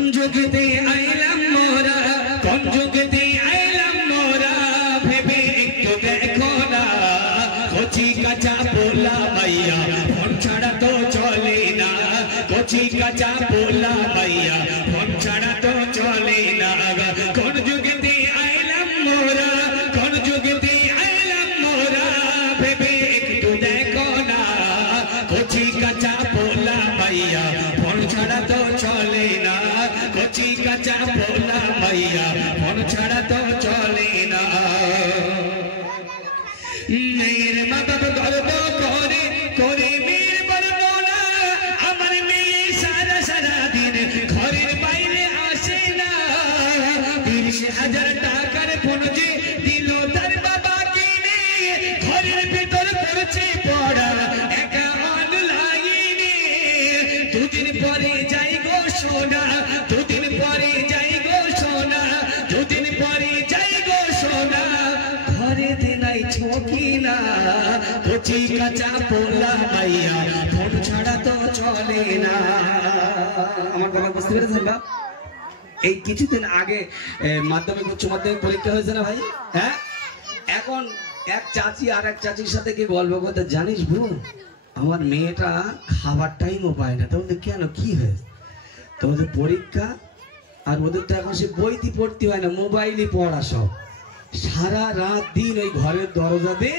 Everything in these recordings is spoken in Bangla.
কোন যুগেতে আইলাম মোরা, কোন যুগেতে আইলাম মোরা, ভেবে একটু দেখো না। কচি কাঁচা পোলা মাইয়া ফোন ছাড়া তো চলে না, কচি কাঁচা পোলা মাইয়া ফোন ছাড়া তো চলে না। কোন যুগেতে আইলাম মোরা, কোন যুগেতে আইলাম মোরা, ভেবে একটু দেখো না। কচি কাঁচা পোলা মাইয়া ফোন ছাড়া তো চলে না, কচি কাঁচা পোলা মাইয়া ফোন ছাড়া তো চলে না। মেয়ের মা বাবা গর্ব করে করে মেয়ের বর্ণনা, আমার মেয়ে সারা সারা দিন ঘরের বাইরে আসে না। 30,000 টাকার ফোন যে দিল তার বাবা কিনে, ঘরের ভেতর করছে পড়া একা অনলাইনে। দুদিন পরে যাই গো সোনা, দুদিন পরে যাই গো সোনা, দুদিন পরে যাই গো সোনা, ঘরেতে নাই ছকি না। কচি কাঁচা পোলা মাইয়া ফোন ছাড়া তো চলে না। আমার কথা বুঝতে পেরেছেন বাপ? এই কিছুদিন আগে মাধ্যমিক উচ্চ মাধ্যমিক পরীক্ষা হয়েছে না ভাই? হ্যাঁ, এখন এক চাচি আর এক চাচির সাথে কি গল্প করতে, জানিস বোন আমার মেয়েটা খাবার টাইমও পায় না। তোমাদের কেন, কি হয়েছে? তোমাদের পরীক্ষা, আর ওদের তো এখন সে বইতে পড়তে হয় না, মোবাইলে পড়া সব। সারা রাত দিন ওই ঘরের দরজাতে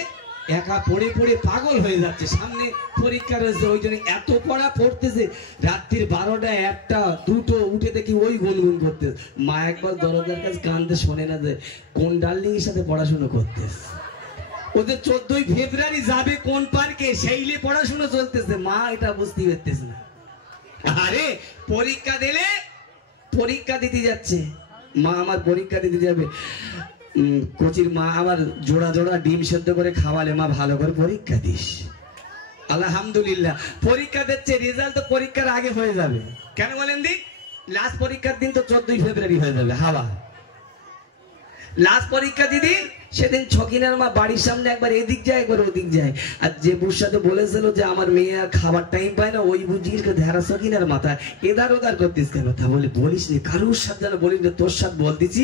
একা পড়ে পড়ে পাগল হয়ে যাচ্ছে। সামনে পরীক্ষা রয়েছে, ওই জন্য এত পড়া পড়তেছে, রাত্রির 12টা 1টা 2টো উঠে দেখি ওই গুনগুন করতে। মা একবার দরজার কাছে কানতে শোনে না যে কোন ডার্লিং এর সাথে পড়াশোনা করতে। ওদের 14ই ফেব্রুয়ারি যাবে কোন পার্কে, সেইলে পড়াশোনা চলতেছে। মা এটা বুঝতে পারতেছে না। আরে পরীক্ষা দিলে, পরীক্ষা দিতে যাচ্ছে মা, আমার পরীক্ষা দিতে যাবে। কোচির মা আমার জোড়া জোড়া ডিম সেদ্ধ করে খাওয়ালে, মা ভালো করে পরীক্ষা দিস। আলহামদুলিল্লাহ পরীক্ষা দিচ্ছে, রেজাল্ট তো পরীক্ষার আগে হয়ে যাবে। কেন বলেন দিক? লাস্ট পরীক্ষার দিন তো 14ই ফেব্রুয়ারি হয়ে যাবে। হাওয়া লাস্ট পরীক্ষা দিদিন সেদিন ছকিনার মা বাড়ির সামনে একবার এদিক যায় একবার ওদিক যায়। আর যে বুর সাথে বলেছিল যে আমার মেয়ে আর খাবার টাইম পায় না, ওই বুঝিস ধারা ছকিনার মাথা এদার ওদার করতিস কেন? তা বলে বলিস নি, কারুর সাথে যেন বলিস না, তোর সাথে বলতেছি,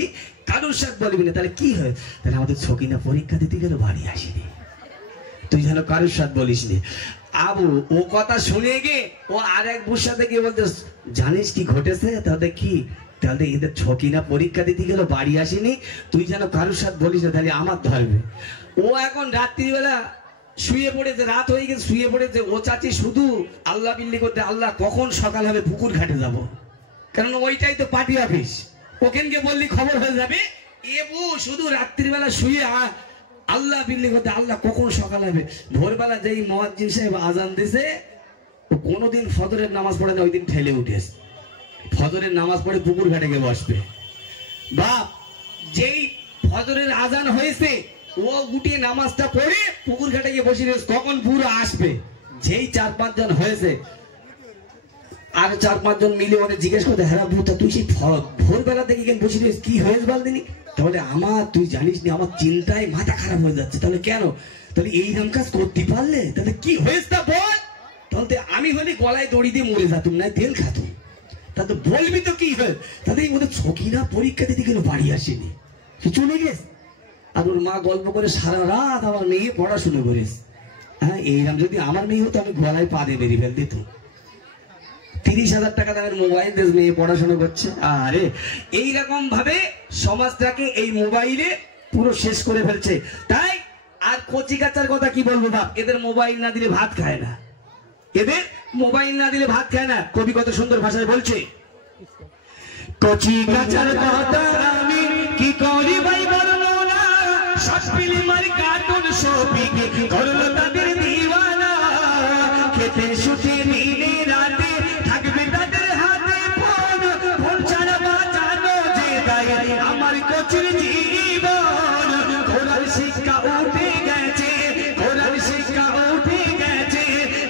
কারুর সাথে বলবি না। তাহলে কি হয়? তাহলে আমাদের ছকিনা পরীক্ষা দিতে গেল বাড়ি আসেনি, তুই যেন কারুর সাথে বলিস নি। আবু ও কথা শুনে গে ও আর এক বুর সাথে গিয়ে বলতে, জানিস কি ঘটেছে? তাহলে কি? তাহলে এদের ছকিনা পরীক্ষা দিতে গেল বাড়ি আসেনি, তুই যেন কারুর সাথে বলিস না, তাহলে আমার ধরবে। ও এখন রাত্রিবেলা শুয়ে পড়েছে, রাত হয়ে গেছে, শুয়ে পড়েছে। ও চাচি শুধু আল্লাহ বিল্লি করতে, আল্লাহ কখন সকাল হবে পুকুর ঘাটে যাব, কারণ ওইটাই তো পার্টি অফিস, ওখানকে বললি খবর হয়ে যাবে। এবু শুধু রাত্রিবেলা শুয়ে আল্লাহ বিল্লি করতে, আল্লাহ কখন সকাল হবে। ভোরবেলা যেই মুয়াজ্জিন সাহেব আজান দিছে, ও কোনোদিন ফজরের নামাজ পড়ে না, ওই দিন ঠেলে উঠেছে, ফজরের নামাজ পড়ে পুকুর ঘাটে গিয়ে বসবে। বাপ যেই ফজরের আজান হয়েছে, ও গুটিয়ে নামাজটা পড়ে পুকুর ঘাটে গিয়ে বসে রয়েছে, কখন পুরো আসবে। যেই 4-5 জন হয়েছে, আর 4-5 জন মিলে ওরে জিজ্ঞেস করতে, হ্যাঁ ভূতা তুই সেই ভোরবেলা থেকে কেন বসে রয়েছিস, কি হয়েছে বলদিনি? তাহলে আমার, তুই জানিস না আমার চিন্তায় মাথা খারাপ হয়ে যাচ্ছে। তাহলে কেন? তাহলে এই নাম কাজ করতে পারলে তাহলে কি হয়েছে তা বল। তাহলে আমি হলে গলায় দড়ি দিয়ে মরে যেতাম, না তেল খাতুম। তা তো বলবি তো কি হয়? তাদের মধ্যে ছকিনা পরীক্ষা দিতে গেল বাড়ি আসেনি, সে চলে গেছে। আর ওর মা গল্প করে সারা রাত আমার মেয়ে পড়াশুনো করেছে। হ্যাঁ, এইরকম যদি আমার মেয়ে হতো আমি গলায় পা দিয়ে বেরিয়ে ফেল দিত। 30,000 টাকা দামের মোবাইল দিয়ে মেয়ে পড়াশোনা করছে। আরে এইরকম ভাবে সমাজটাকে এই মোবাইলে পুরো শেষ করে ফেলছে। তাই আর কচি কাচার কথা কি বলবো বাপ, এদের মোবাইল না দিলে ভাত খায় না, এদের মোবাইল না দিলে ভাত খায় না। কবি কত সুন্দর ভাষায় বলছে, কচি কাচার কথা আমি কি করি ভাই বর্ণনা, সব ফিল্মের কার্টুন ছবি করলো তাদের দিওয়ানা, খেতে শুতে দিনে রাতে থাকবে তাদের হাতে ফোন, ফোন ছাড়া বাঁচানো যে দায় আমার কচির জীবন। কোরআন শিক্ষা উঠে গেছে, কোরআন শিক্ষা উঠে গেছে,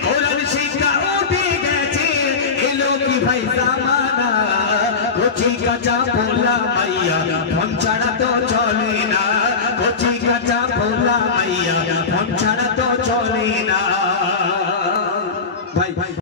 কোরআন শিক্ষা উঠে গেছে, এলো কি ভাই জামানা। কচি কাঁচা পোলা মাইয়া ফোন ছাড়া তো চলে না, কচি কাঁচা পোলা মাইয়া